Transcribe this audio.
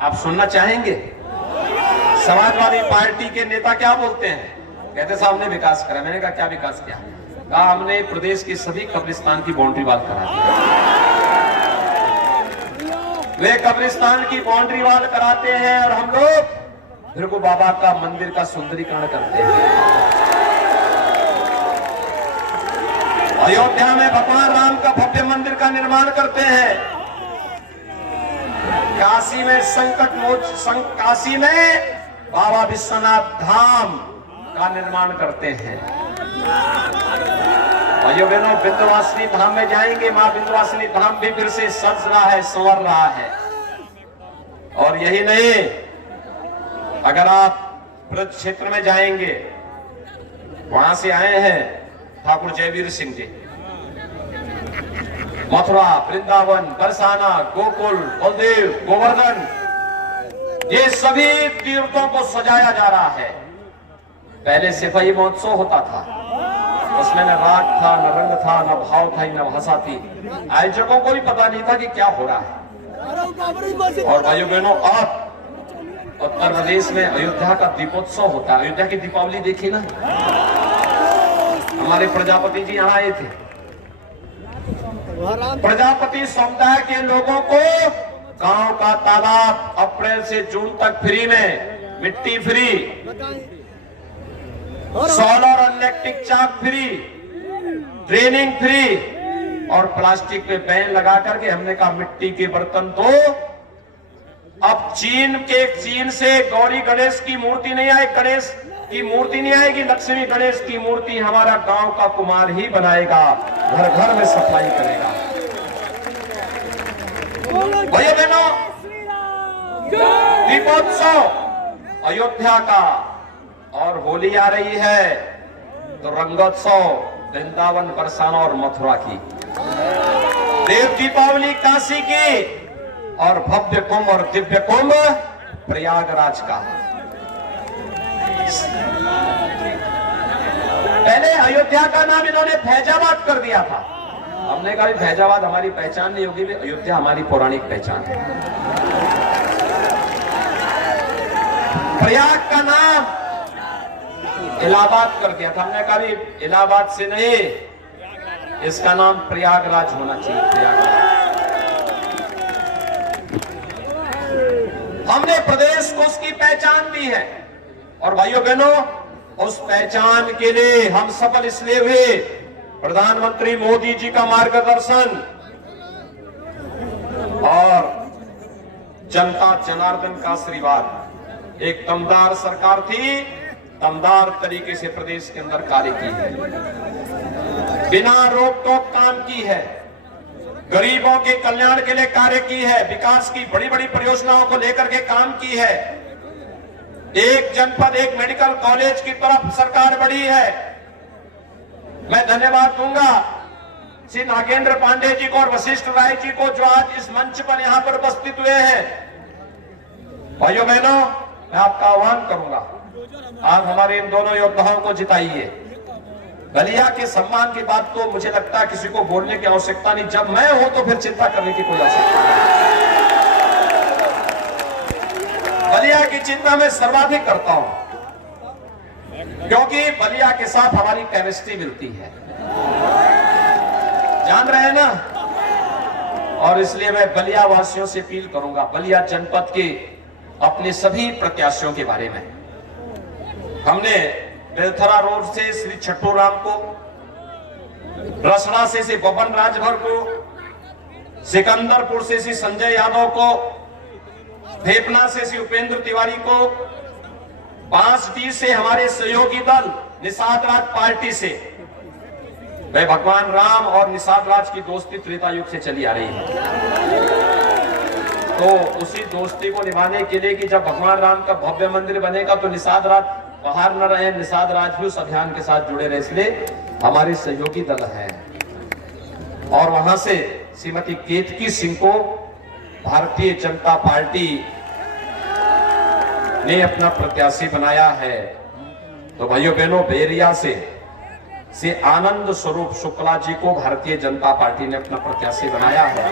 आप सुनना चाहेंगे? समाजवादी पार्टी के नेता क्या बोलते हैं? कहते साहब ने विकास करा। मैंने कहा क्या विकास किया? कहा हमने प्रदेश के सभी कब्रिस्तान की बाउंड्री वाल करा दी। वे कब्रिस्तान की बाउंड्री वाल कराते हैं और हम लोग भृगु बाबा का मंदिर का सुंदरीकरण करते हैं। अयोध्या में भगवान राम का भव्य मंदिर का निर्माण करते हैं। काशी में काशी में बाबा विश्वनाथ धाम का निर्माण करते हैं। भाइयों बहनों, विंध्यवासिनी धाम में जाएंगे, मां विंध्यवासिनी धाम भी फिर से सज रहा है, संवर रहा है। और यही नहीं, अगर आप ब्रज क्षेत्र में जाएंगे, वहां से आए हैं ठाकुर जयवीर सिंह जी, मथुरा, वृंदावन, बरसाना, गोकुल, बलदेव, गोवर्धन, ये सभी तीर्थों को सजाया जा रहा है। पहले सिपाही महोत्सव होता था, उसमें न राग था, न रंग था, न भाव था, न भाषा थी। आयोजकों को भी पता नहीं था कि क्या हो रहा है। और भाइयों बहनों, अब उत्तर प्रदेश में अयोध्या का दीपोत्सव होता है। अयोध्या की दीपावली देखी ना, हमारे प्रजापति जी यहाँ आए थे। प्रजापति समुदाय के लोगों को गांव का तालाब अप्रैल से जून तक फ्री में, मिट्टी फ्री, सोलर और इलेक्ट्रिक चाक फ्री, ट्रेनिंग फ्री, और प्लास्टिक पे बैन लगा करके हमने कहा मिट्टी के बर्तन तो अब चीन से गौरी गणेश की मूर्ति नहीं आए, गणेश की मूर्ति नहीं आएगी, लक्ष्मी गणेश की मूर्ति हमारा गांव का कुमार ही बनाएगा, घर घर में सफाई करेगा। भैया बहनों, दीपोत्सव अयोध्या का, और होली आ रही है तो रंगोत्सव वृंदावन, बरसाना और मथुरा की, देव दीपावली काशी की, और भव्य कुंभ और दिव्य कुंभ प्रयागराज का। पहले अयोध्या का नाम इन्होंने फैजाबाद कर दिया था। हमने कहा फैजाबाद हमारी पहचान नहीं होगी, अयोध्या हमारी पौराणिक पहचान है। प्रयाग का नाम इलाहाबाद कर दिया था। हमने कहा इलाहाबाद से नहीं, इसका नाम प्रयागराज होना चाहिए, प्रयागराज। हमने प्रदेश को उसकी पहचान दी है, और भाइयों बहनों, उस पहचान के लिए हम सफल इसलिए हुए, प्रधानमंत्री मोदी जी का मार्गदर्शन और जनता जनार्दन का आशीर्वाद। एक दमदार सरकार थी, दमदार तरीके से प्रदेश के अंदर कार्य की है, बिना रोक टोक काम की है, गरीबों के कल्याण के लिए कार्य की है, विकास की बड़ी बड़ी परियोजनाओं को लेकर के काम की है। एक जनपद एक मेडिकल कॉलेज की तरफ सरकार बढ़ी है। मैं धन्यवाद दूंगा श्री नागेंद्र पांडे जी को और वशिष्ठ राय जी को, जो आज इस मंच पर यहां पर उपस्थित हुए हैं। भाइयों बहनों, मैं आपका आह्वान करूंगा, आप हमारे इन दोनों योद्धाओं को जिताइए। बलिया के सम्मान की बात तो मुझे लगता है किसी को बोलने की आवश्यकता नहीं, जब मैं हूं तो फिर चिंता करने की कोई आवश्यकता नहीं। बलिया की चिंता मैं सर्वाधिक करता हूं, क्योंकि बलिया के साथ हमारी केमिस्ट्री मिलती है, जान रहे हैं ना। और इसलिए मैं बलिया वासियों से अपील करूंगा, बलिया जनपद के अपने सभी प्रत्याशियों के बारे में। हमने बेलथरा रोड से श्री छट्टू राम को, रसड़ा से श्री बबन राजभर को, सिकंदरपुर से श्री संजय यादव को, देपना से श्री उपेंद्र तिवारी को, बांसडीह से हमारे सहयोगी दल निषाद राज पार्टी से, वह भगवान राम और निषाद राज की दोस्ती त्रेता युग से चली आ रही है। तो उसी दोस्ती को निभाने के लिए कि जब भगवान राम का भव्य मंदिर बनेगा तो निषाद राज बाहर न रहे, निषाद राज भी उस अभियान के साथ जुड़े रहे, इसलिए हमारे सहयोगी दल है। और वहां से श्रीमती केतकी सिंह को भारतीय जनता पार्टी ने अपना प्रत्याशी बनाया है। तो भाइयों बहनों, बेरिया से आनंद स्वरूप शुक्ला जी को भारतीय जनता पार्टी ने अपना प्रत्याशी बनाया है।